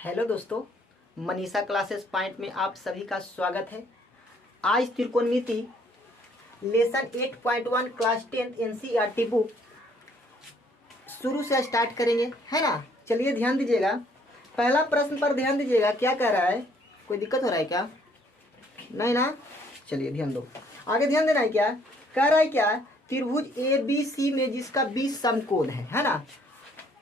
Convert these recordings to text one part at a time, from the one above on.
Hello दोस्तों, Manisha classes point में आप सभी का स्वागत है। आज त्रिकोणमिति लेसन 8.1 क्लास 10 एनसीईआरटी बुक शुरू से स्टार्ट करेंगे, है ना। चलिए ध्यान दीजिएगा, पहला प्रश्न पर ध्यान दीजिएगा। क्या कह रहा है? कोई दिक्कत हो रहा है क्या? नहीं ना। चलिए ध्यान दो, आगे ध्यान देना है। क्या कह रहा है? क्या त्रिभुज ए बी सी में जिसका 20 समकोण है ना।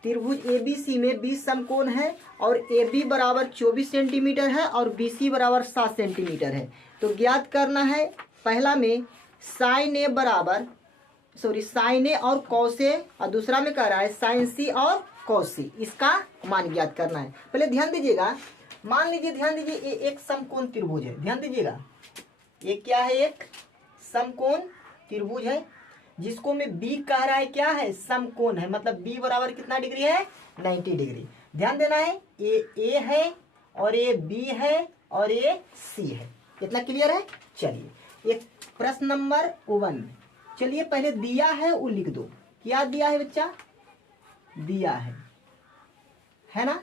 त्रिभुज ए बी सी में 20 समकोण है और ए बी बराबर 24 सेंटीमीटर है और बी सी बराबर 7 सेंटीमीटर है। तो ज्ञात करना है पहला में साइन ए बराबर साइन ए और कॉस ए, और दूसरा में कह रहा है साइन सी और कॉस सी। इसका मान ज्ञात करना है। पहले ध्यान दीजिएगा, मान लीजिए, ध्यान दीजिए, ये एक समकोण त्रिभुज है। ध्यान दीजिएगा, ये क्या है? एक समकोण त्रिभुज है जिसको में बी कह रहा है। क्या है? समकोण है, मतलब बी बराबर कितना डिग्री है? 90 डिग्री। ध्यान देना है, ये ए है और ये बी है और ये सी है। इतना क्लियर है। चलिए एक प्रश्न नंबर 1, चलिए पहले दिया है वो लिख दो। क्या दिया है बच्चा? दिया है ना।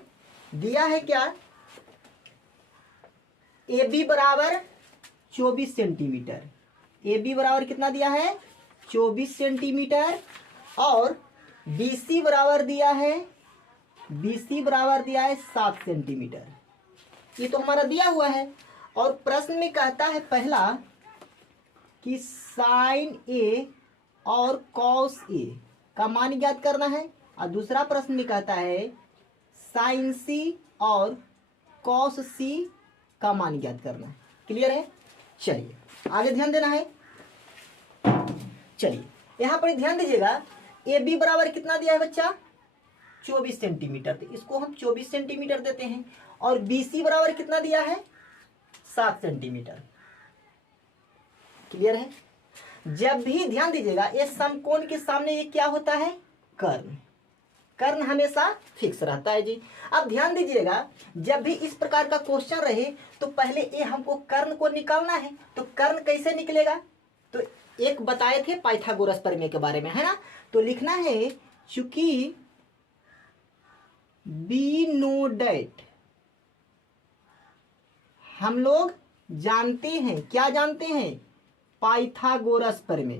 दिया है क्या? ए बी बराबर 24 सेंटीमीटर। ए बी बराबर कितना दिया है? 24 सेंटीमीटर। और BC बराबर दिया है, BC बराबर दिया है 7 सेंटीमीटर। ये तो हमारा दिया हुआ है। और प्रश्न में कहता है पहला कि साइन ए और कॉस ए का मान ज्ञात करना है, और दूसरा प्रश्न में कहता है साइन सी और कॉस सी का मान ज्ञात करना है। क्लियर है। चलिए आगे ध्यान देना है। चलिए यहां पर ध्यान दीजिएगा, ए बी बराबर कितना दिया है बच्चा? 24 सेंटीमीटर। तो इसको हम 24 सेंटीमीटर देते हैं। और BC बराबर कितना दिया है? 7 सेंटीमीटर। क्लियर है। जब भी ध्यान दीजिएगा, ये समकोण के सामने ये क्या होता है? कर्ण। कर्ण हमेशा फिक्स रहता है जी। अब ध्यान दीजिएगा, जब भी इस प्रकार का क्वेश्चन रहे तो पहले ये हमको कर्ण को निकालना है। तो कर्ण कैसे निकलेगा? तो एक बताए थे पाइथागोरस प्रमेय के बारे में, है ना। तो लिखना है, चूंकि बी नो डैट, हम लोग जानते हैं। क्या जानते हैं? पाइथागोरस प्रमेय।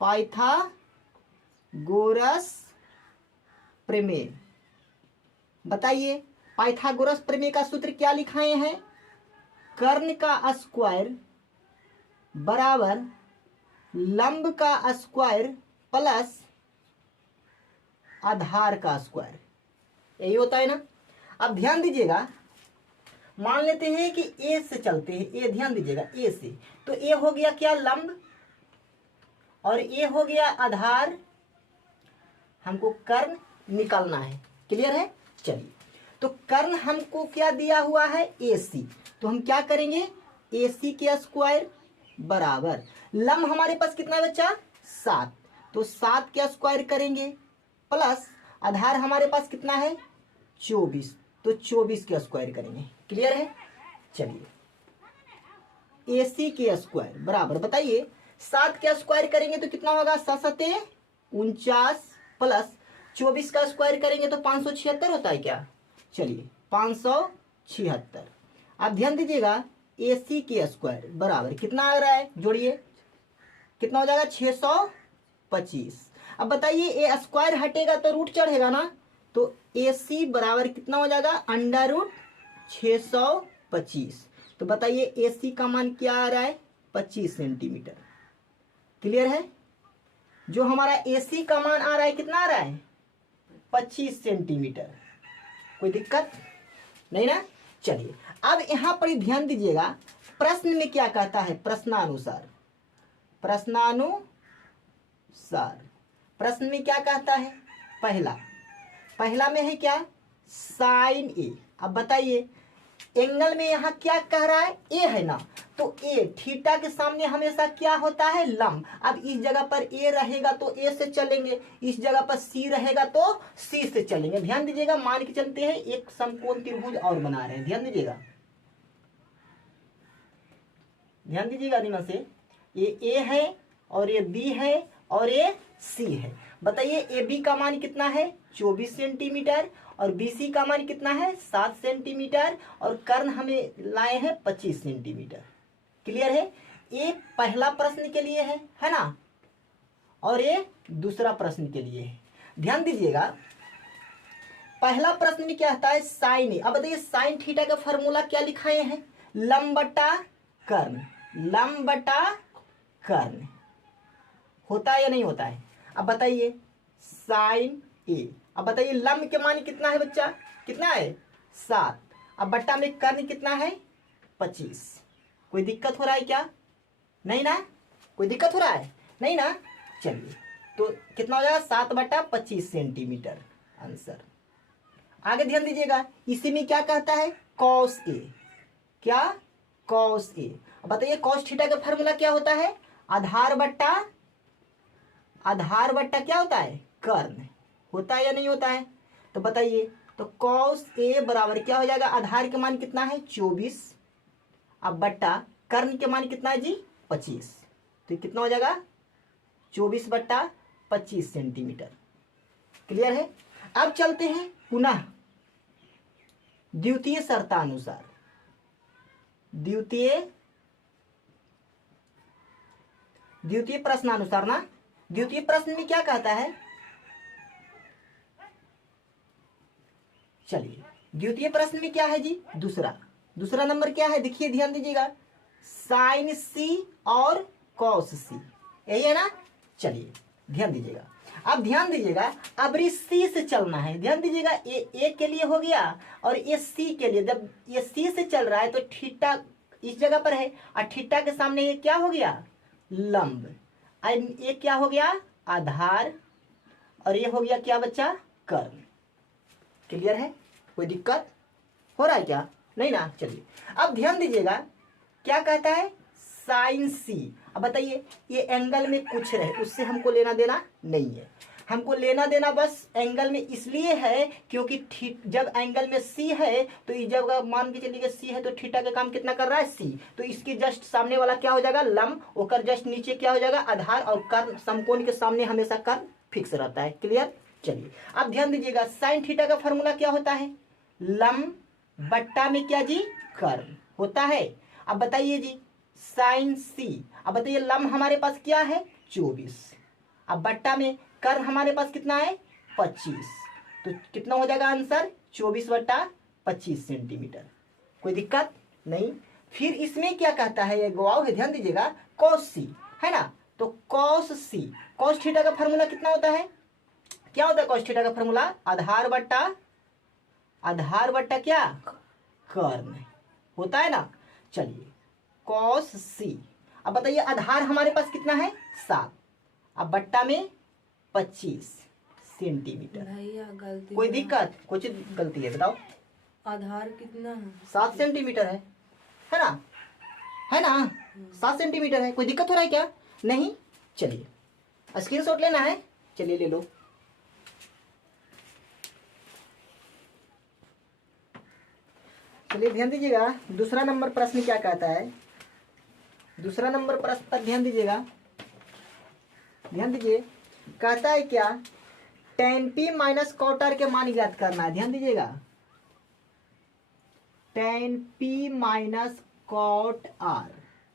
पाइथागोरस प्रमेय बताइए, पाइथागोरस प्रमेय का सूत्र क्या लिखाए हैं? कर्ण का स्क्वायर बराबर लंब का स्क्वायर प्लस आधार का स्क्वायर। यही होता है ना। अब ध्यान दीजिएगा, मान लेते हैं कि ए से चलते हैं। ए, ध्यान दीजिएगा, ए से, तो ए हो गया क्या? लंब, और ए हो गया आधार। हमको कर्ण निकालना है। क्लियर है। चलिए, तो कर्ण हमको क्या दिया हुआ है? AC। तो हम क्या करेंगे? AC के स्क्वायर बराबर लंब हमारे पास कितना है बच्चा? 7। तो 7 के स्क्वायर करेंगे प्लस आधार हमारे पास कितना है? 24। तो 24 के स्क्वायर करेंगे। क्लियर है। चलिए, AC के स्क्वायर बराबर, बताइए, 7 के स्क्वायर करेंगे तो कितना होगा? 7 49 प्लस 24 का स्क्वायर करेंगे तो 576 होता है क्या? चलिए 576। अब ध्यान दीजिएगा, AC के स्क्वायर बराबर कितना आ रहा है? जोड़िए, कितना हो जाएगा? 625। अब बताइए, ए स्क्वायर हटेगा तो रूट चढ़ेगा ना। तो AC बराबर कितना हो जाएगा? Under root 625। तो बताइए AC का मान क्या आ रहा है? 25 सेंटीमीटर। क्लियर है। जो हमारा AC का मान आ रहा है, कितना आ रहा है? 25 सेंटीमीटर। कोई दिक्कत नहीं ना। चलिए अब यहां पर ध्यान दीजिएगा, प्रश्न में क्या कहता है? प्रश्नानुसार प्रश्न में क्या कहता है? पहला में है क्या? साइन ए। अब बताइए, एंगल में यहां क्या कह रहा है? ए है ना। तो ए थीटा के सामने हमेशा क्या होता है? लंब। अब इस जगह पर ए रहेगा तो ए से चलेंगे, इस जगह पर सी रहेगा तो सी से चलेंगे। ध्यान दीजिएगा, मान के चलते हैं एक समकोण त्रिभुज और बना रहे हैं। ध्यान दीजिएगा, ध्यान दीजिएगा ध्यान से, ये ए है और ये बी है और ये सी है। बताइए ए बी का मान कितना है 24 सेंटीमीटर और बी सी का मान कितना है 7 सेंटीमीटर और कर्ण हमें लाए हैं 25 सेंटीमीटर। क्लियर है? ये पहला प्रश्न के लिए है ना, और ये दूसरा प्रश्न के लिए है। ध्यान दीजिएगा, पहला प्रश्न में क्या आता है साइन ए। अब बताइए साइन थीटा का फॉर्मूला क्या लिखाए हैं, लंब बटा कर्ण, लंब बटा कर्ण। होता है या नहीं होता है? अब बताइए साइन ए। अब बताइए लंब के मान कितना है बच्चा, कितना है 7, अब बट्टा में कर्ण कितना है 25। कोई दिक्कत हो रहा है क्या? नहीं ना, कोई दिक्कत हो रहा है नहीं ना। चलिए तो कितना हो जाएगा 7/25 सेंटीमीटर आंसर। आगे ध्यान दीजिएगा, इसी में क्या कहता है कॉस ए। क्या? Cos A. अब बताइए कॉस थीटा का फॉर्मूला क्या होता है, आधार बट्टा क्या होता है कर्ण। होता है या नहीं होता है? तो बताइए, तो कॉस ए बराबर क्या हो जाएगा, आधार के मान कितना है 24, अब बट्टा कर्ण के मान कितना है जी 25, तो कितना हो जाएगा 24/25 सेंटीमीटर। क्लियर है? अब चलते हैं पुनः द्वितीय शर्तानुसार। द्वितीय प्रश्नानुसार ना। द्वितीय प्रश्न में क्या कहता है, चलिए द्वितीय प्रश्न में क्या है जी, दूसरा नंबर क्या है, देखिए ध्यान दीजिएगा, साइन सी और कॉस सी, यही है ना। चलिए ध्यान दीजिएगा, अब ध्यान दीजिएगा, अब सी से चलना है। ध्यान दीजिएगा, ए के लिए हो गया और ये सी के लिए। जब ये सी से चल रहा है तो थीटा इस जगह पर है और थीटा के सामने ये क्या हो गया लंब, ये क्या हो गया आधार और ये हो गया क्या बच्चा कर्ण। क्लियर है? कोई दिक्कत हो रहा है क्या? नहीं ना। चलिए अब ध्यान दीजिएगा, क्या कहता है साइन सी। अब बताइए ये एंगल में कुछ रहे उससे हमको लेना देना नहीं है, हमको लेना देना बस एंगल में इसलिए है क्योंकि जब एंगल में सी है तो इस जगह मान के चलिए सी है तो थीटा का काम कितना कर रहा है सी, तो इसके जस्ट सामने वाला क्या हो जाएगा लंब, ओकर जस्ट नीचे क्या हो जाएगा आधार, और कर्ण समकोण के सामने हमेशा कर्ण फिक्स रहता है। क्लियर? चलिए अब ध्यान दीजिएगा, साइन थीटा का फॉर्मूला क्या होता है, लंब बट्टा में क्या जी कर्ण होता है। अब बताइए जी साइन सी, अब बताइए लंब हमारे पास क्या है 24, अब बट्टा में कर्ण हमारे पास कितना है 25, तो कितना हो जाएगा आंसर 24/25 सेंटीमीटर। कोई दिक्कत नहीं। फिर इसमें क्या कहता है, ये गवाह है, ध्यान दीजिएगा, कॉस सी है ना, तो कॉस सी, कॉस थीटा का फॉर्मूला कितना होता है, क्या होता है कॉस थीटा का फॉर्मूला, आधार बट्टा क्या कर्ण होता है ना। चलिए कॉस सी, अब बताइए आधार हमारे पास कितना है 7, अब बट्टा में 25 सेंटीमीटर। कोई दिक्कत, कुछ गलती है बताओ, आधार कितना है 7 सेंटीमीटर है ना, 7 सेंटीमीटर है। कोई दिक्कत हो रहा है क्या? नहीं। चलिए स्क्रीनशॉट लेना है, चलिए ले लो। चलिए ध्यान दीजिएगा, दूसरा नंबर प्रश्न क्या कहता है, दूसरा नंबर प्रश्न पर ध्यान दीजिएगा, ध्यान दीजिए, कहता है क्या tan p minus cot r के मान ज्ञात करना है। ध्यान दीजिएगा, tan p minus cot r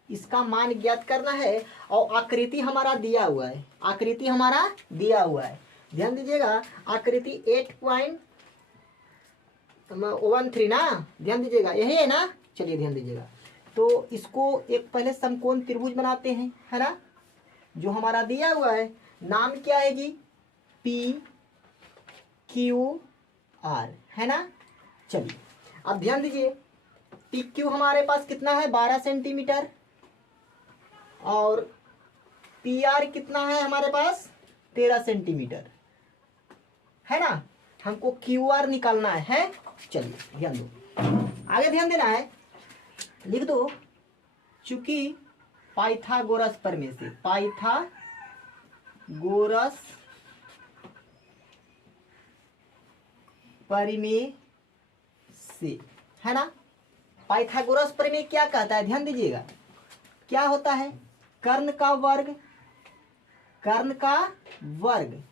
इसका मान ज्ञात करना है और आकृति हमारा दिया हुआ है, आकृति हमारा दिया हुआ है। ध्यान दीजिएगा, आकृति 8.13 ना, ध्यान दीजिएगा यही है ना। चलिए ध्यान दीजिएगा, तो इसको एक पहले समकोण त्रिभुज बनाते हैं, है ना, जो हमारा दिया हुआ है, नाम क्या है जी पी क्यू आर, है ना। चलिए अब ध्यान दीजिए, पी क्यू हमारे पास कितना है 12 सेंटीमीटर और पी आर कितना है हमारे पास 13 सेंटीमीटर, है ना। हमको क्यू आर निकालना है। चलिए ध्यान दो, आगे ध्यान देना है, लिख दो, चूंकि पाइथागोरस प्रमेय से, पाइथागोरस प्रमेय से, है ना। पाइथागोरस प्रमेय क्या कहता है, ध्यान दीजिएगा, क्या होता है कर्ण का वर्ग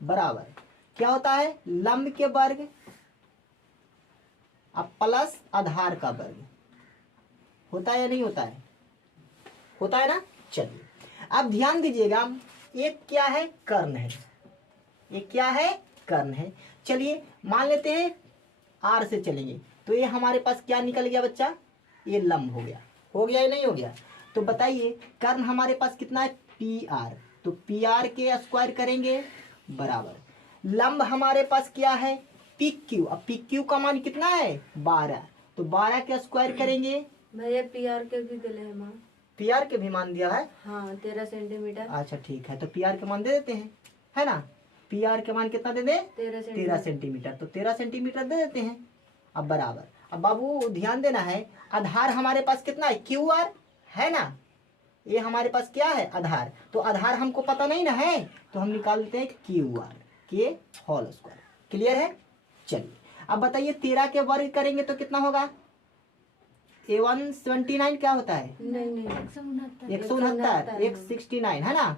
बराबर क्या होता है, लंब के वर्ग अब प्लस आधार का वर्ग। होता है या नहीं होता है, होता है ना। चलिए अब ध्यान दीजिएगा, एक क्या है, कर्ण है, एक क्या है, कर्ण है। चलिए मान लेते हैं आर से चलेंगे तो ये हमारे पास क्या निकल गया बच्चा, ये लंब हो गया या नहीं हो गया। तो बताइए कर्ण हमारे पास कितना है, पी आर, तो पी आर के स्क्वायर करेंगे बराबर लंब हमारे पास क्या है, पी क्यू। अब पी क्यू का मान कितना है, 12, तो 12 के स्क्वायर करेंगे। भैया पीआर के भी दिले है माँ। पी आर के भी मान दिया है, हाँ 13 सेंटीमीटर। अच्छा ठीक है, तो पी आर के मान दे देते हैं, है ना। पी आर के मान कितना दे दे, 13 सेंटीमीटर, तो 13 सेंटीमीटर दे देते हैं। अब बराबर, अब बाबू ध्यान देना है, आधार हमारे पास कितना है, क्यू आर है ना, ये हमारे पास क्या है, आधार। तो आधार हमको पता नहीं ना है, तो हम निकाल देते हैं क्यू आर के होल स्क्वायर। क्लियर है। चलिए अब बताइए 13 के वर्ग करेंगे तो कितना होगा, A179 क्या होता है, नहीं 169, 169 है ना।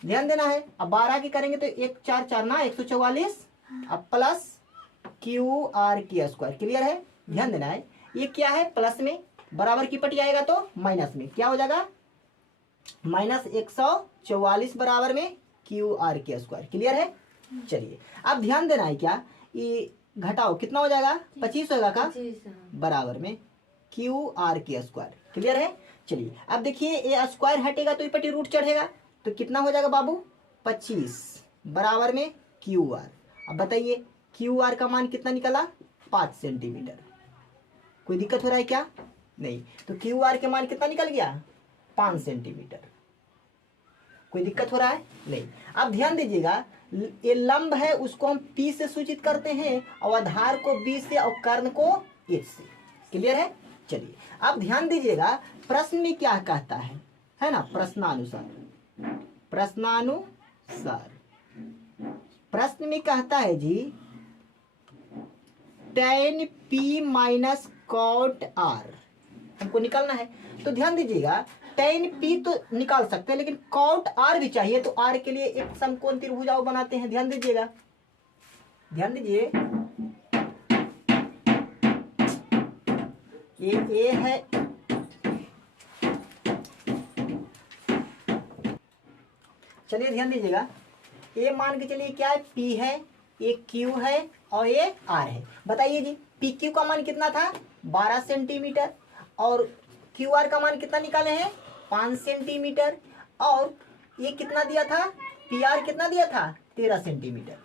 ध्यान देना है, अब 12 की करेंगे तो 1 4 4 ना 144, अब प्लस क्यू आर की स्क्वायर। क्लियर है। ध्यान देना है, ये क्या है, प्लस में बराबर की पट्टी आएगा तो माइनस में क्या हो जाएगा, माइनस 144 बराबर में क्यू आर की स्क्वायर। क्लियर है। चलिए अब ध्यान देना है, क्या ये घटाओ कितना हो जाएगा, 25 होगा का बराबर में क्यू आर की स्क्वायर। क्लियर है। चलिए अब देखिए ये स्क्वायर हटेगा तो ये पट्टी रूट चढ़ेगा, तो कितना हो जाएगा बाबू, 25 बराबर में क्यू आर। अब बताइए क्यू आर का मान कितना निकला, 5 सेंटीमीटर। कोई दिक्कत हो रहा है क्या, नहीं। तो क्यू आर के मान कितना निकल गया, 5 सेंटीमीटर। कोई दिक्कत हो रहा है, नहीं। अब ध्यान दीजिएगा, ये लंब है उसको हम P से सूचित करते हैं और आधार को B से और कर्ण को H से। क्लियर है। चलिए अब ध्यान दीजिएगा, प्रश्न में क्या कहता है ना, प्रश्नानुसार, प्रश्नानुसार प्रश्न में कहता है जी tan P minus cot R हमको निकालना है। तो ध्यान दीजिएगा, tan P तो निकाल सकते हैं लेकिन कॉट R भी चाहिए, तो R के लिए एक समकोण त्रिभुजाओ बनाते हैं। ध्यान दीजिएगा, ध्यान दीजिए, ये A है, चलिए ध्यान दीजिएगा, ये मान के चलिए क्या है, P है, ये Q है और ये R है। बताइए जी PQ का मान कितना था, 12 सेंटीमीटर, और QR का मान कितना निकाले हैं, 5 सेंटीमीटर, और ये कितना दिया था, PR कितना दिया था, 13 सेंटीमीटर।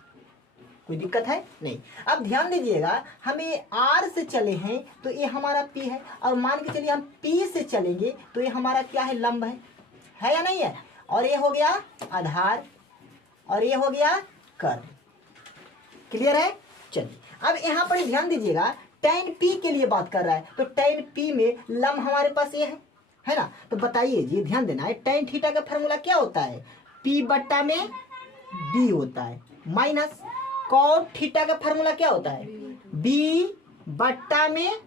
कोई दिक्कत है, नहीं। अब ध्यान दीजिएगा, हमें R से चले हैं तो ये हमारा P है, और मान के चलिए हम P से चलेंगे तो ये हमारा क्या है, लंब है या नहीं है। और ये हो गया आधार और ये हो गया कर्ण। क्लियर है। चलिए अब यहाँ पर ध्यान दीजिएगा, tan P के लिए बात कर रहा है, तो tan P में लंब हमारे पास ये है ना। तो बताइए जी, ध्यान देना है, tan थीटा का फॉर्मूला क्या होता है, P बट्टा में B होता है, माइनस cot थीटा का फॉर्मूला क्या होता है, B बट्टा में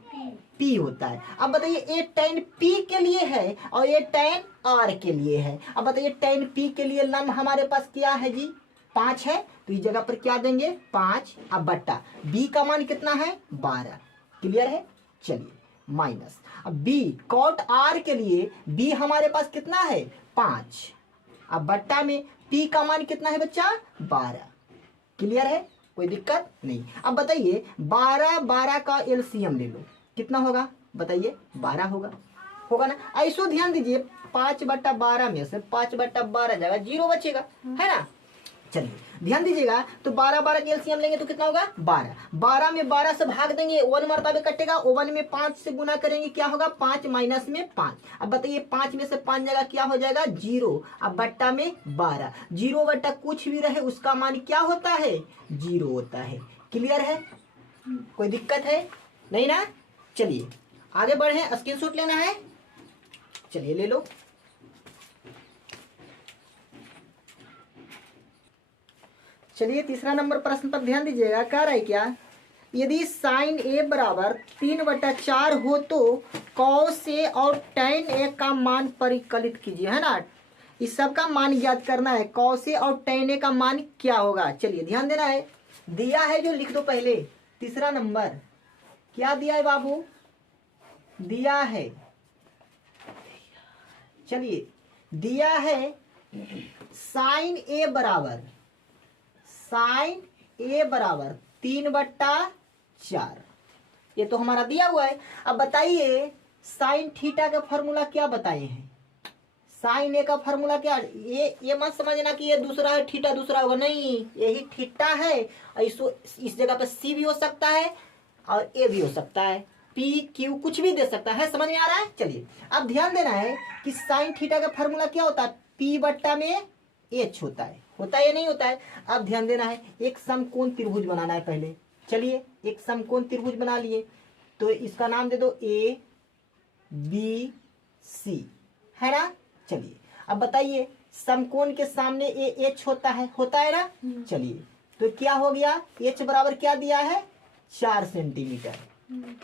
P होता है। अब बताइए ये tan P के लिए है और ये tan R के लिए है। अब बताइए tan P के लिए लंब हमारे पास क्या है जी, 5 है, तो इस जगह पर क्या देंगे, 5, अब बट्टा B का मान कितना है, 12। क्लियर है। चलिए माइनस, अब B cot R के लिए B हमारे पास कितना है, 5, अब बट्टा में P का मान कितना है बच्चा, 12। क्लियर है, कोई दिक्कत नहीं। अब बताइए 12 का एलसीएम ले लो, कितना होगा बताइए, 12 होगा ना। ऐसो ध्यान दीजिए, 5/12 में से 5/12 जाएगा, 0 बचेगा, है ना। चलिए ध्यान दीजिएगा, तो 12 के एलसीएम लेंगे तो कितना होगा, 12 में 12 से भाग देंगे, 1 मरतबे कटेगा, 1 में 5 से गुना करेंगे, क्या होगा, 5 माइनस में 5। अब बताइए 5 में से 5 जगह क्या हो जाएगा, 0, अब बट्टा में 12, 0 बट्टा कुछ भी रहे उसका मान क्या होता है, 0 होता है। क्लियर है, कोई दिक्कत है नहीं ना। चलिए आगे बढ़े, स्क्रीनशॉट लेना है, चलिए ले लो। चलिए तीसरा नंबर प्रश्न पर ध्यान दीजिएगा, कह रहा है क्या, यदि sin A बराबर 3/4 हो तो cos A और tan A का मान परिकलित कीजिए, है ना। इस सब का मान ज्ञात करना है। cos A और tan A का मान क्या होगा, चलिए ध्यान देना है। दिया है जो लिख दो पहले, तीसरा नंबर क्या दिया है बाबू, दिया है, चलिए दिया है साइन ए बराबर, साइन ए बराबर 3/4, ये तो हमारा दिया हुआ है। अब बताइए साइन थीटा का फॉर्मूला क्या बताए हैं, साइन ए का फॉर्मूला क्या, ये मत समझना कि ये दूसरा है थीटा दूसरा होगा, नहीं यही थीटा है। इस जगह पर सी भी हो सकता है और ए भी हो सकता है, पी क्यू कुछ भी दे सकता है, समझ में आ रहा है। चलिए अब ध्यान देना है कि साइन थीटा का फॉर्मूला क्या होता है, पी बट्टा में एच होता है या नहीं होता है। अब ध्यान देना है, एक समकोण त्रिभुज बनाना है पहले। चलिए एक समकोण त्रिभुज बना लिए, तो इसका नाम दे दो ए बी सी, है ना। चलिए अब बताइए समकोण के सामने ए एच होता है ना। चलिए तो क्या हो गया, एच बराबर क्या दिया है 4 सेंटीमीटर,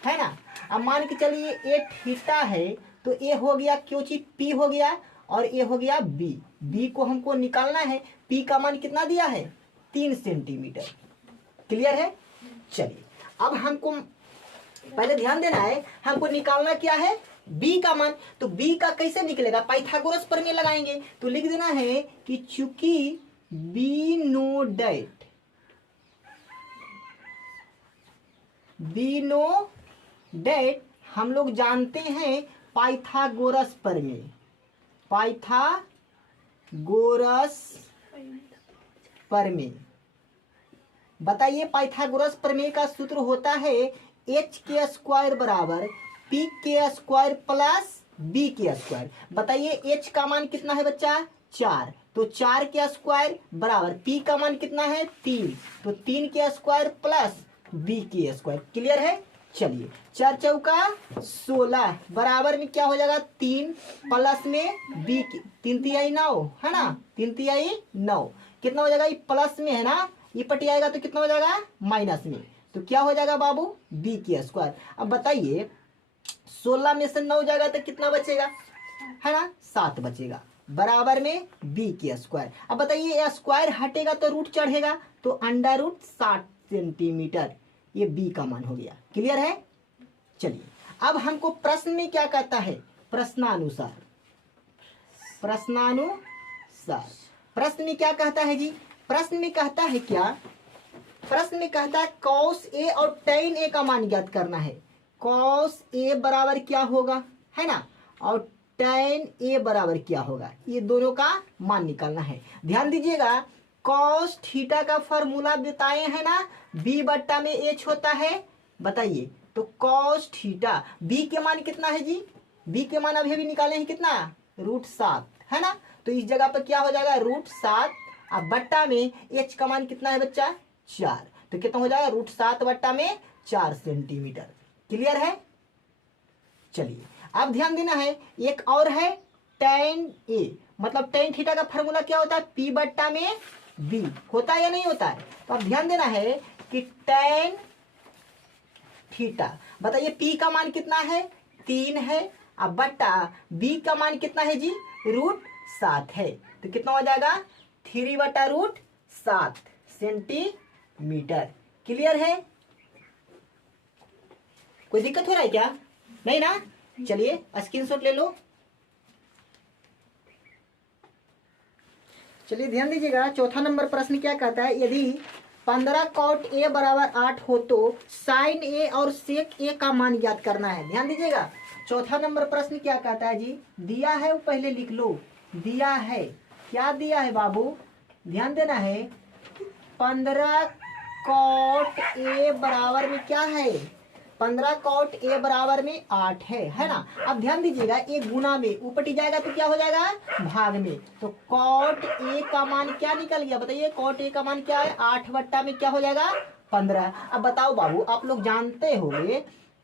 है ना। अब मान के चलिए ए थीटा है, तो ए हो गया क्यों चीज पी हो गया और ए हो गया बी, बी को हमको निकालना है, पी का मान कितना दिया है 3 सेंटीमीटर, क्लियर है। चलिए अब हमको पहले ध्यान देना है, हमको निकालना क्या है b का मान, तो b का कैसे निकलेगा, पाइथागोरस प्रमेय लगाएंगे। तो लिख देना है कि चूंकि b नो डेट हम लोग जानते हैं पाइथागोरस प्रमेय, पाइथागोरस प्रमेय, बताइए पाइथागोरस प्रमेय का सूत्र होता है एच के स्क्वायर बराबर पी के स्क्वायर प्लस बी के स्क्वायर। बताइए एच का मान कितना है बच्चा 4, तो 4 के स्क्वायर बराबर पी का मान कितना है 3, तो 3 के स्क्वायर प्लस बी के स्क्वायर, क्लियर है। चलिए 4 चौका 16 बराबर में क्या हो जाएगा 3 प्लस में बी, 3 तिहाई 9 है ना, 3 तिहाई 9 कितना हो जाएगा, ये प्लस में है ना, ये पट आएगा तो कितना हो जाएगा माइनस में, तो क्या हो जाएगा बाबू बी के स्क्वायर। अब बताइए 16 में से 9 जाएगा तो कितना बचेगा, है ना 7 बचेगा, बराबर में बी के स्क्वायर। अब बताइए स्क्वायर हटेगा तो रूट चढ़ेगा, तो अंडर रूट 60 सेंटीमीटर, ये बी का मान हो गया, क्लियर है। चलिए अब हमको प्रश्न में क्या कहता है, प्रश्नानुसार, प्रश्न में क्या कहता है जी, प्रश्न में कहता है क्या, प्रश्न में कहता है cos A और tan A का मान ज्ञात करना है। cos A बराबर क्या होगा, है ना, और tan A बराबर क्या होगा, ये दोनों का मान निकालना है। ध्यान दीजिएगा cos थीटा का फॉर्मूला बताए है ना, b बट्टा में h होता है, बताइए तो cos थीटा b के मान कितना है जी, b के मान अभी निकाले हैं कितना √7, है ना, तो इस जगह पर क्या हो जाएगा √7, अब बट्टा में h का मान कितना है बच्चा 4, तो कितना हो जाएगा √7 बट्टा में 4 सेंटीमीटर, क्लियर है। चलिए अब ध्यान देना है, एक और है tan A, मतलब tan थीटा का फॉर्मूला क्या होता है p बट्टा में b, होता है या नहीं होता है। तो अब ध्यान देना है कि tan थीटा, बताइए p का मान कितना है 3 है, अब बट्टा b का मान कितना है जी √7 है, तो कितना हो जाएगा 3 बटा √7 सेंटीमीटर, क्लियर है। कोई दिक्कत हो रहा है क्या, नहीं ना। चलिए स्क्रीनशॉट ले लो। चलिए ध्यान दीजिएगा, चौथा नंबर प्रश्न क्या कहता है, यदि 15 cot A बराबर 8 हो तो sin A और sec A का मान ज्ञात करना है। ध्यान दीजिएगा चौथा नंबर प्रश्न क्या कहता है जी, दिया है वो पहले लिख लो, दिया है क्या दिया है बाबू, ध्यान देना है 15 cot A बराबर में क्या है, 15 cot A बराबर में 8 है ना। अब ध्यान दीजिएगा एक गुना में ऊपर जाएगा तो क्या हो जाएगा भाग में, तो cot A का मान क्या निकल गया, बताइए cot A का मान क्या है 8 बट्टा में क्या हो जाएगा 15। अब बताओ बाबू, आप लोग जानते होंगे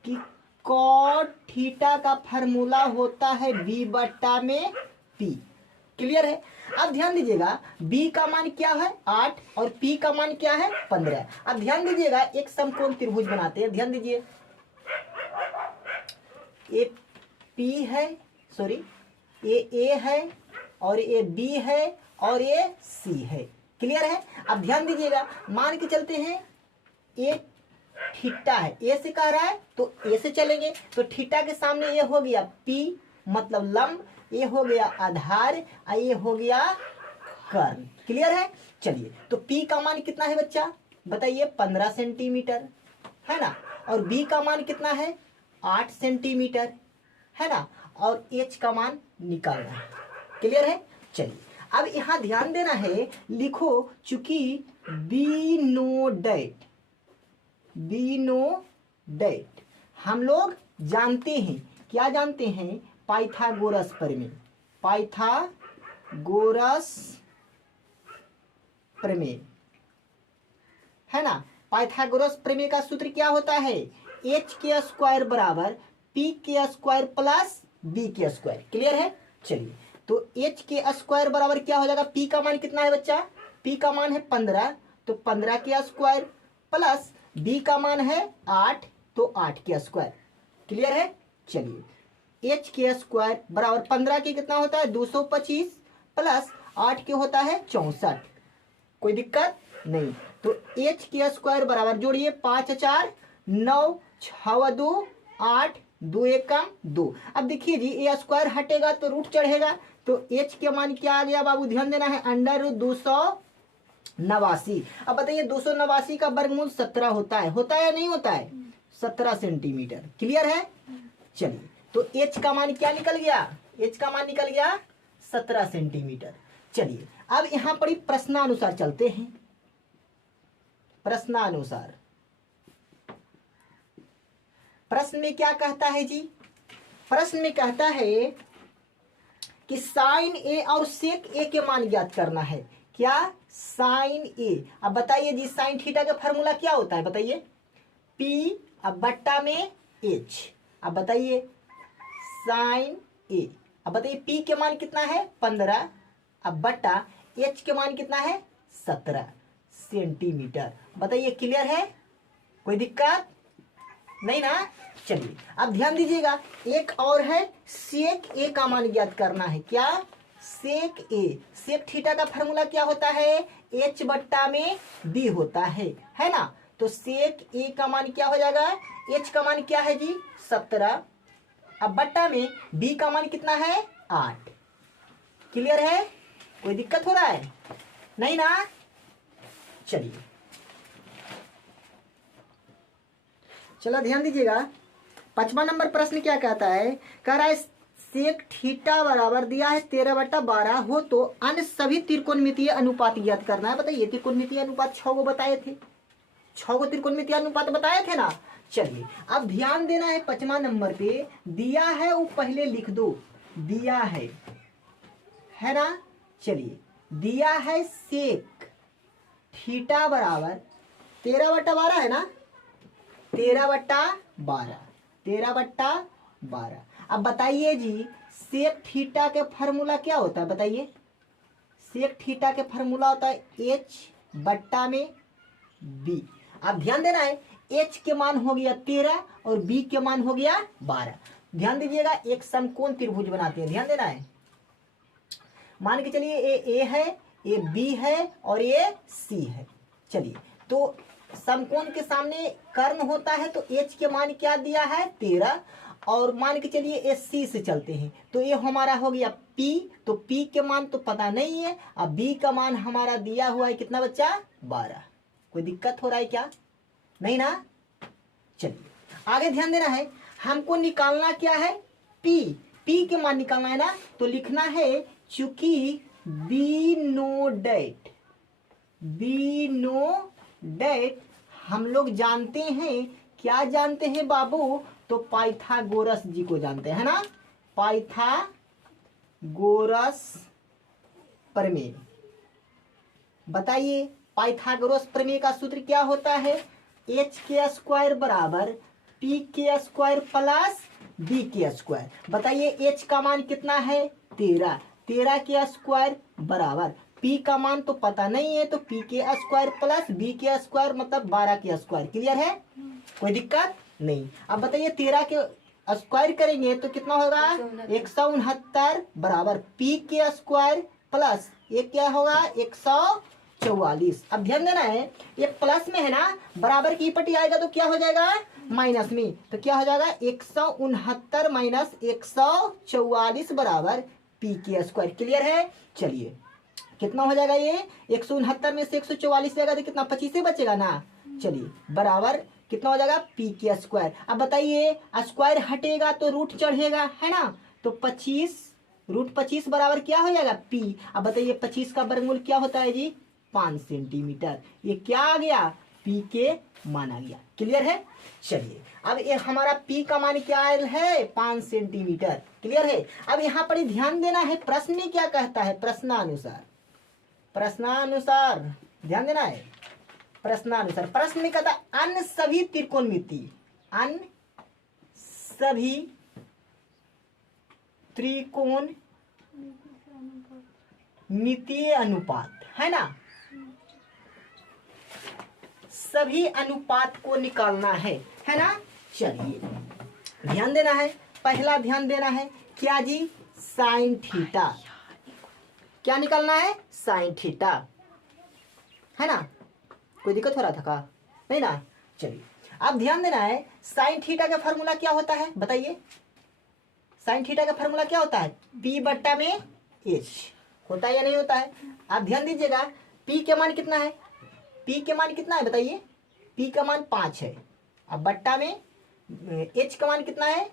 कि cot थीटा का फॉर्मूला होता है b बट्टा में p, क्लियर है। अब ध्यान दीजिएगा b का मान क्या है 8 और p का मान क्या है 15। अब ध्यान दीजिएगा एक समकोण त्रिभुज बनाते हैं, ध्यान दीजिए ए p है, सॉरी ए है और ये बी है और ये सी है। क्लियर है? अब ध्यान दीजिएगा, मान के चलते हैं ये थीटा है, ए से कह रहा है तो ए से चलेंगे, तो थीटा के सामने ये हो गया पी मतलब लंब, ये हो गया आधार और ये हो गया कर्ण। क्लियर है? चलिए, तो पी का मान कितना है बच्चा बताइए? 15 सेंटीमीटर है ना, और बी का मान कितना है? 8 सेंटीमीटर है ना, और एच का मान निकालना है। क्लियर है? चलिए, अब यहाँ ध्यान देना है, लिखो चूंकि बी नो डेट हम लोग जानते हैं, क्या जानते हैं? पाइथागोरस प्रमेय है ना। पाइथागोरस प्रमेय का सूत्र क्या होता है? एच के स्क्वायर बराबर पी के स्क्वायर प्लस बी के स्क्वायर। क्लियर है? चलिए, तो एच के स्क्वायर बराबर क्या हो जाएगा? पी का मान कितना है बच्चा? पी का मान है 15, तो 15 के स्क्वायर प्लस बी का मान है 8, तो 8 के स्क्वायर। क्लियर है? चलिए, एच के स्क्वायर बराबर 15 के कितना होता है? 225 प्लस 8 के होता है 64। कोई दिक्कत नहीं। तो एच के स्क्वायर बराबर जोड़िए 5 4 9 6 2 8 2 1 2। अब देखिए जी, ये स्क्वायर हटेगा तो रूट चढ़ेगा, तो एच के मान क्या आ गया बाबू? ध्यान देना है, अंडर 289। अब बताइए 289 का वर्गमूल 17 होता है या नहीं होता है? 17 सेंटीमीटर। क्लियर है? चलिए, तो एच का मान क्या निकल गया? एच का मान निकल गया 17 सेंटीमीटर। चलिए, अब यहां पर ही प्रश्नानुसार चलते हैं। प्रश्नानुसार प्रश्न में क्या कहता है जी? प्रश्न में कहता है कि साइन ए और सेक ए के मान ज्ञात करना है। क्या? साइन ए। अब बताइए जी, साइन थीटा का फॉर्मूला क्या होता है बताइए? पी अब बट्टा में एच। अब बताइए साइन ए, अब बताइए पी के मान कितना है? 15, अब बट्टा एच के मान कितना है? 17 सेंटीमीटर। बताइए क्लियर है? कोई दिक्कत नहीं ना? चलिए, अब ध्यान दीजिएगा, एक और है सेक ए का मान ज्ञात करना है। क्या? सेक ए। सेक थीटा का फॉर्मूला क्या होता है? एच बट्टा में बी होता है ना। तो सेक ए का मान क्या हो जाएगा? एच का मान क्या है जी? 17, अब बट्टा में बी का मान कितना है? 8। क्लियर है? कोई दिक्कत हो रहा है? नहीं ना? चलिए, चलो ध्यान दीजिएगा, 5वां नंबर प्रश्न क्या कहता है? कह रहा है सेक थीटा बराबर दिया है 13/12 हो तो अन्य सभी त्रिकोणमितीय अनुपात ज्ञात करना है। बताइए, त्रिकोणमितीय अनुपात 6 को बताए थे, 6 को त्रिकोणमितीय अनुपात बताए थे ना। चलिए, अब ध्यान देना है, 5वां नंबर पे दिया है वो पहले लिख दो, दिया है ना। चलिए, दिया है सेक थीटा बराबर 13/12 है ना, 13/12। अब बताइए जी, सेक थीटा के फॉर्मूला क्या होता है बताइए? सेक थीटा के फॉर्मूला होता है एच बट्टा में बी। अब ध्यान देना है, एच के मान हो गया 13 और बी के मान हो गया 12। ध्यान दीजिएगा, एक समकोण त्रिभुज बनाते हैं, ध्यान देना है। मान के चलिए ये ए है, ये बी है और ये सी है। चलिए, तो समकोण के सामने कर्ण होता है, तो एच के मान क्या दिया है? 13, और मान के चलिए ये सी से चलते हैं, तो ये हमारा हो गया पी, तो पी के मान तो पता नहीं है, अब बी का मान हमारा दिया हुआ है कितना बच्चा? 12। कोई दिक्कत हो रहा है क्या? नहीं ना? चलिए, आगे ध्यान देना है, हमको निकालना क्या है? पी के मान निकालना है ना, तो लिखना है चूंकि बी नो डेट हम लोग जानते हैं, क्या जानते हैं बाबू? तो पाइथागोरस जी को जानते हैं ना, पाइथागोरस प्रमेय। बताइए, पाइथागोरस प्रमेय का सूत्र क्या होता है? एच के स्क्वायर बराबर पी के स्क्वायर प्लस बी के स्क्वायर। बताइए एच का मान कितना है? 13, 13 के स्क्वायर बराबर पी का मान तो पता नहीं है, तो पी के स्क्वायर प्लस बी के स्क्वायर मतलब 12 के स्क्वायर। क्लियर है? कोई दिक्कत नहीं। अब बताइए 13 के स्क्वायर करेंगे तो कितना होगा 169 बराबर पी के स्क्वायर प्लस ये क्या होगा 144। अब ध्यान देना है ये प्लस में है ना, बराबर की पट्टी आएगा तो क्या हो जाएगा माइनस में, तो क्या हो जाएगा 169 माइनस 144 बराबर पी के स्क्वायर। क्लियर है। चलिए कितना हो जाएगा ये 169 में से 144 जाएगा तो कितना 25 बचेगा ना। चलिए बराबर कितना हो जाएगा पी के स्क्वायर। अब बताइए स्क्वायर हटेगा तो रूट चढ़ेगा है ना, तो 25 रूट 25 बराबर क्या हो जाएगा पी। अब बताइए 25 का वर्गमूल क्या होता है जी 5 सेंटीमीटर। ये क्या आ गया पी के मान आ गया। क्लियर है। चलिए अब ये हमारा पी का मान क्या है 5 सेंटीमीटर। क्लियर है। अब यहाँ पर ध्यान देना है प्रश्न में क्या कहता है, प्रश्नानुसार ध्यान देना है प्रश्नानुसार। प्रश्न में कहता है अन्य सभी त्रिकोणमिति मितीय अनुपात है ना, सभी अनुपात को निकालना है ना। चलिए ध्यान देना है, पहला ध्यान देना है क्या जी साइन थीटा। क्या निकालना है साइन थीटा है ना। कोई दिक्कत हो रहा था का नहीं ना। चलिए अब ध्यान देना है साइन थीटा का फॉर्मूला क्या होता है बताइए। साइन थीटा का फॉर्मूला क्या होता है पी बट्टा में एच होता है या नहीं होता है। आप ध्यान दीजिएगा पी के मान कितना है, पी के मान कितना है बताइए। पी का मान 5 है। अब बट्टा में एच का मान कितना है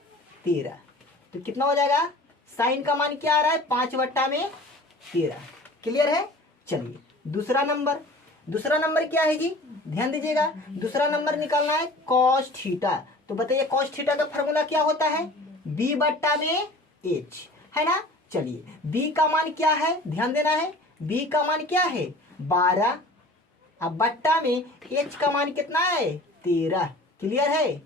13, तो कितना हो जाएगा साइन का मान क्या आ रहा है 5 बट्टा में 13। क्लियर है। चलिए दूसरा नंबर क्या है जी ध्यान दीजिएगा। दूसरा नंबर निकालना है कॉस थीटा। तो बताइए कॉस थीटा का फॉर्मूला क्या होता है बी बट्टा में एच है ना। चलिए बी का मान क्या है ध्यान देना है, बी का मान क्या है 12। अब बट्टा में एच का मान कितना है 13। क्लियर है।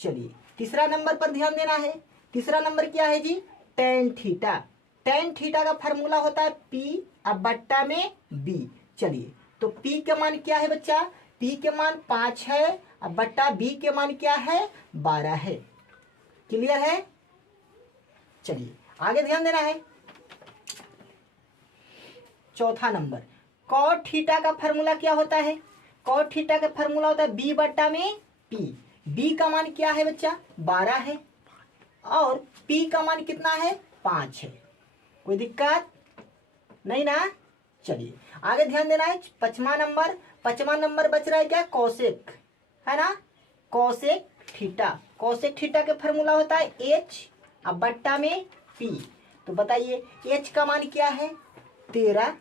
चलिए तीसरा नंबर पर ध्यान देना है। तीसरा नंबर क्या है जी टेन थीटा। टेन थीटा का फॉर्मूला होता है पी अब बट्टा में बी। चलिए तो पी के मान क्या है बच्चा, पी के मान 5 है। अब बट्टा बी के मान क्या है 12 है। क्लियर है। चलिए आगे ध्यान देना है। चौथा नंबर कॉट थीटा का फॉर्मूला क्या होता है, कॉट थीटा का फॉर्मूला होता है बी बट्टा में पी। बी का मान क्या है बच्चा 12 है और पी का मान कितना है 5 है। कोई दिक्कत नहीं ना। चलिए आगे ध्यान देना है। पांचवा नंबर बच रहा है क्या कोसेक है ना, कोसेक थीटा। कोसेक थीटा का फॉर्मूला होता है एच अब बट्टा में पी। तो बताइए एच का मान क्या है 13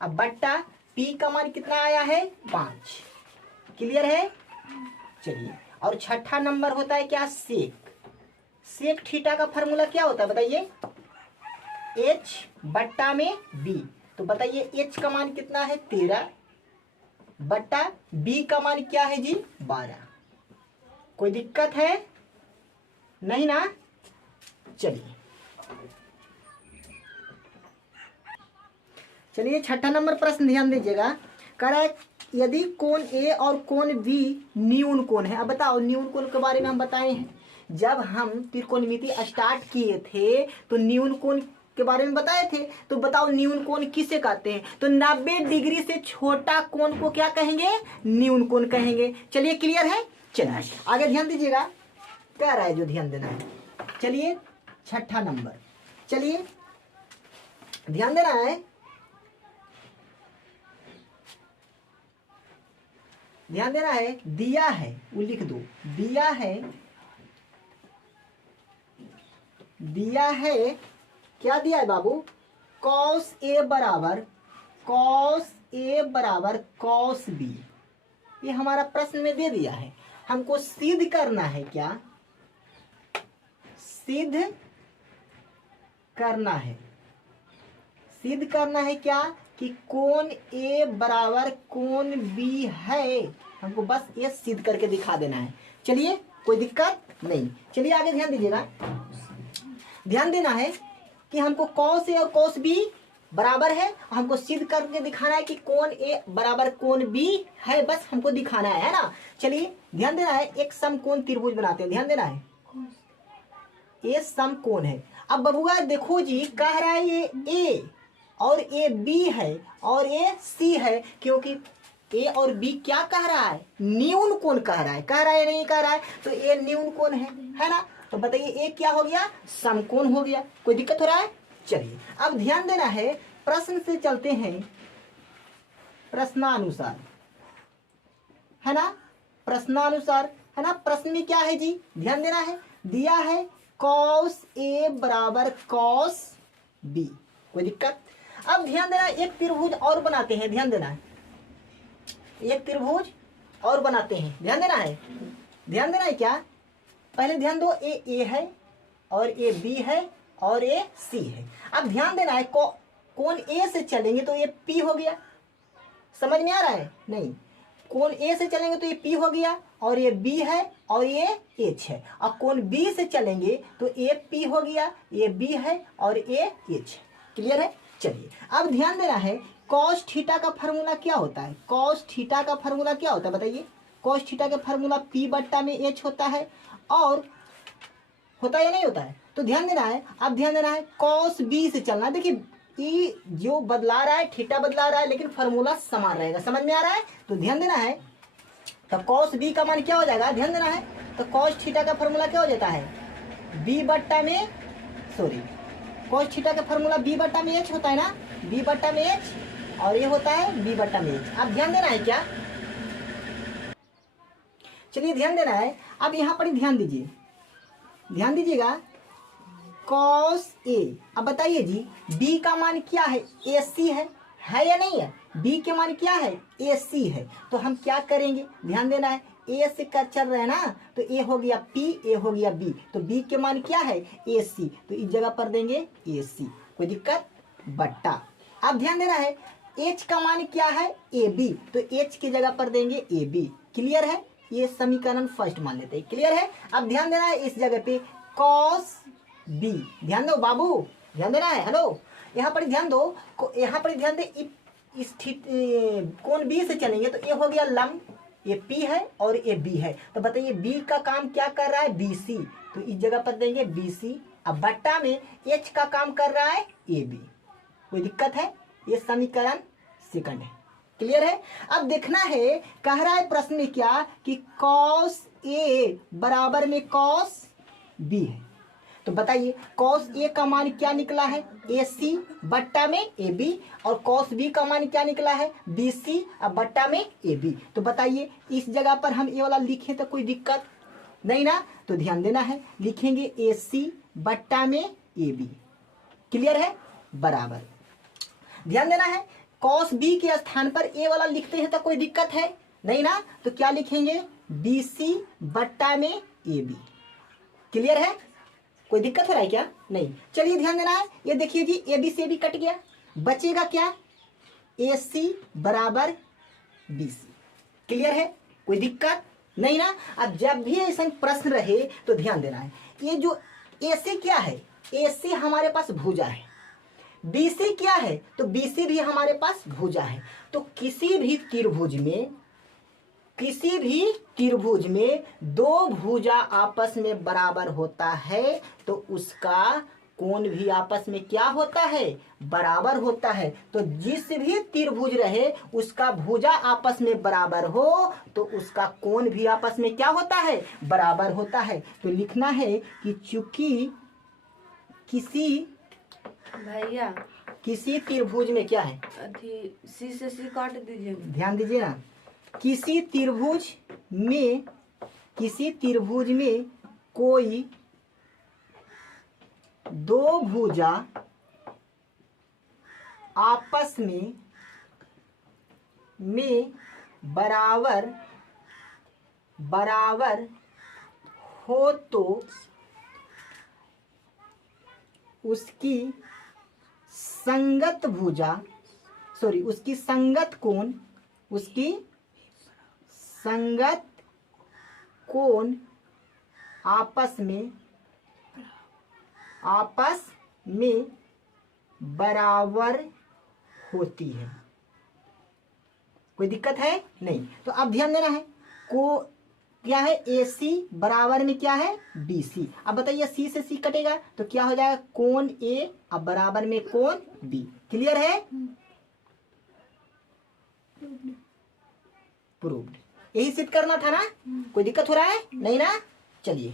अब बट्टा पी का मान कितना आया है 5। क्लियर है। चलिए और छठा नंबर होता है क्या सेक थीटा का फॉर्मूला क्या होता है बताइए एच बट्टा में बी। तो बताइए एच का मान कितना है 13 बट्टा बी का मान क्या है जी 12। कोई दिक्कत है नहीं ना। चलिए छठा नंबर प्रश्न ध्यान दीजिएगा। कह रहा है यदि कोण ए और कोण बी न्यून कोण है। अब बताओ न्यून कोण के बारे में हम बताए हैं जब हम त्रिकोणमिति स्टार्ट किए थे तो न्यून कोण के बारे में बताए थे। तो बताओ न्यून कोण किसे कहते हैं, तो 90 डिग्री से छोटा कोण को क्या कहेंगे न्यून कोण कहेंगे। चलिए क्लियर है। चलिए आगे ध्यान दीजिएगा, कह रहा है जो ध्यान देना है। चलिए छठा नंबर, चलिए ध्यान देना है, ध्यान देना है। दिया है वो लिख दो, दिया है क्या दिया है बाबू कॉस ए बराबर कॉस बी। ये हमारा प्रश्न में दे दिया है। हमको सिद्ध करना है क्या, सिद्ध करना है क्या कि कोण ए बराबर कोण बी है। हमको बस ये सिद्ध करके दिखा देना है। चलिए कोई दिक्कत नहीं। चलिए आगे ध्यान दीजिएगा। ध्यान देना है कि हमको कॉस ए और कॉस बी बराबर है, हमको सिद्ध करके दिखाना है कि कोण ए बराबर कोण बी है, बस हमको दिखाना है ना। चलिए ध्यान देना है, एक समकोण त्रिभुज बनाते हैं, ध्यान देना है, ये समकोण है। अब बबुआ देखो जी, कह रहा है ये ए और ये बी है और ये सी है, क्योंकि ए और बी क्या कह रहा है, न्यून कोण कह रहा है या नहीं कह रहा है, तो ये न्यून कोण है ना। तो बताइए ये क्या हो गया, समकोण हो गया। कोई दिक्कत हो रहा है? चलिए अब ध्यान देना है, प्रश्न से चलते हैं प्रश्नानुसार, है ना, प्रश्नानुसार, है ना। प्रश्न में क्या है जी, ध्यान देना है, दिया है cos A बराबर cos B, कोई दिक्कत? अब ध्यान देना, एक त्रिभुज और बनाते हैं, ध्यान देना है, एक त्रिभुज और बनाते हैं, ध्यान देना है, ध्यान देना है क्या, पहले ध्यान दो, ए है और ए बी है और ए सी है। अब ध्यान देना है, कोण ए से चलेंगे तो ये पी हो गया, समझ में आ रहा है? नहीं, कोण ए से चलेंगे तो ये पी हो गया और ये बी है और ये एच है। अब कोण बी से चलेंगे तो ए पी हो गया, ये बी है और ये एच, क्लियर है? चलिए अब ध्यान देना है, कॉस थीटा का फार्मूला क्या होता है, कॉस थीटा का फार्मूला क्या होता है बताइए, कॉस थीटा का फार्मूला पी बट्टा में एच होता है, और होता है या नहीं होता है? तो ध्यान देना है, अब ध्यान देना है, कॉस बी से चलना, देखिए ई जो बदला रहा है, थीटा बदला रहा है, लेकिन फार्मूला समान रहेगा, समझ में आ रहा है? तो ध्यान देना है, तो कॉस बी का मान क्या हो जाएगा, ध्यान देना है, तो कॉस थीटा का फार्मूला क्या हो जाता है, बी बट्टा में, सॉरी, कॉस थीटा का फार्मूला बी बट्टा में एच होता है ना, बी बट्टा में एच, और ये होता है बी बट्टा में एच। अब ध्यान देना है क्या, चलिए ध्यान देना है, अब यहाँ पर ध्यान दीजिए, ध्यान दीजिएगा, कॉस ए, अब बताइए जी b का मान क्या है, ए सी है या नहीं है, b के मान क्या है, ए सी है, तो हम क्या करेंगे, ध्यान देना है, ए से कर चल रहे हैं ना, तो ए हो गया p, ए हो गया b, तो b के मान क्या है, ए सी, तो इस जगह पर देंगे ए सी, कोई दिक्कत, बट्टा। अब ध्यान देना है, h का मान क्या है, ए बी, तो h की जगह पर देंगे ए बी, क्लियर है? ये समीकरण फर्स्ट मान लेते हैं, क्लियर है? अब ध्यान देना है, इस जगह पे कॉस बी, ध्यान दो बाबू, ध्यान देना है, हेलो, यहाँ पर ध्यान दो, यहाँ पर ध्यान दे, इस कोण बी से चलेंगे तो ये हो गया लंब, ये पी है और ये बी है, तो बताइए बी का काम क्या कर रहा है, बी सी, तो इस जगह पर देंगे बी सी। अब बट्टा में एच का काम कर रहा है ए बी, कोई दिक्कत है? ये समीकरण सेकंड है, क्लियर है? अब देखना है, कह रहा है प्रश्न में क्या, कि कॉस ए बराबर में कॉस बी है, तो बताइए कॉस ए का मान क्या निकला है, ए सी बट्टा में ए बी, और कॉस बी का मान क्या निकला है, बी सी अब बट्टा में ए बी। तो बताइए इस जगह पर हम ए वाला लिखें तो कोई दिक्कत नहीं ना, तो ध्यान देना है, लिखेंगे ए सी बट्टा में ए बी, क्लियर है, बराबर। ध्यान देना है, कॉस बी के स्थान पर ए वाला लिखते हैं तो कोई दिक्कत है नहीं ना, तो क्या लिखेंगे, बी सी बट्टा में ए बी, क्लियर है? कोई दिक्कत हो रहा है क्या? नहीं। चलिए ध्यान देना है, ये देखिए जी, ए बी से भी कट गया, बचेगा क्या, ए सी बराबर बी सी, क्लियर है? कोई दिक्कत नहीं ना। अब जब भी ऐसा प्रश्न रहे तो ध्यान देना है, ये जो ए सी क्या है, ए सी हमारे पास भुजा है, बी सी क्या है, तो बी सी भी हमारे पास भुजा है, तो किसी भी त्रिभुज में दो भुजा आपस में बराबर होता है, तो उसका कोण भी आपस में क्या होता है, बराबर होता है। तो जिस भी त्रिभुज रहे उसका भुजा आपस में बराबर हो तो उसका कोण भी आपस में क्या होता है, बराबर होता है। तो लिखना है कि चूंकि किसी भैया किसी त्रिभुज में क्या है, अथी सी से सी काट दीजिए, ध्यान दीजिए ना, किसी त्रिभुज में कोई दो भुजा आपस में बराबर हो तो उसकी संगत कोण आपस में बराबर होती है। कोई दिक्कत है नहीं। तो अब ध्यान देना है, को क्या है, AC बराबर में क्या है, BC। अब बताइए C से C कटेगा तो क्या हो जाएगा, कोण A अब बराबर में कोण B। क्लियर है, प्रूव्ड। यही सिद्ध करना था ना, कोई दिक्कत हो रहा है नहीं ना। चलिए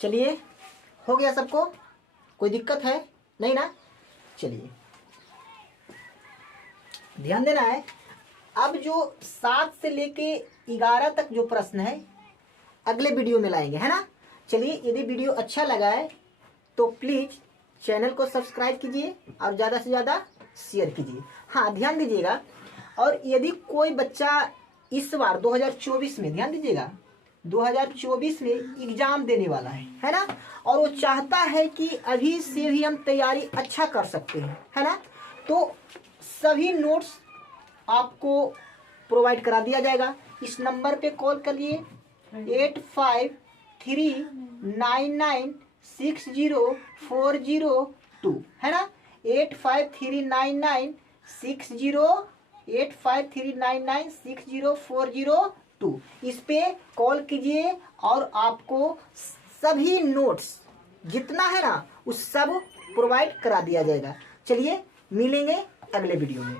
चलिए, हो गया सबको, कोई दिक्कत है नहीं ना। चलिए ध्यान देना है। अब जो 7 से लेके 11 तक जो प्रश्न है अगले वीडियो में लाएंगे, है ना। चलिए, यदि वीडियो अच्छा लगा है तो प्लीज चैनल को सब्सक्राइब कीजिए और ज़्यादा से ज़्यादा शेयर कीजिए। हाँ ध्यान दीजिएगा, और यदि कोई बच्चा इस बार 2024 में, ध्यान दीजिएगा, 2024 में एग्जाम देने वाला है ना, और वो चाहता है कि अभी से भी हम तैयारी अच्छा कर सकते हैं, है ना, तो सभी नोट्स आपको प्रोवाइड करा दिया जाएगा। इस नंबर पे कॉल करिए 8539960402, है ना, 8539960402। इस पे कॉल कीजिए और आपको सभी नोट्स जितना है ना उस सब प्रोवाइड करा दिया जाएगा। चलिए मिलेंगे अगले वीडियो में।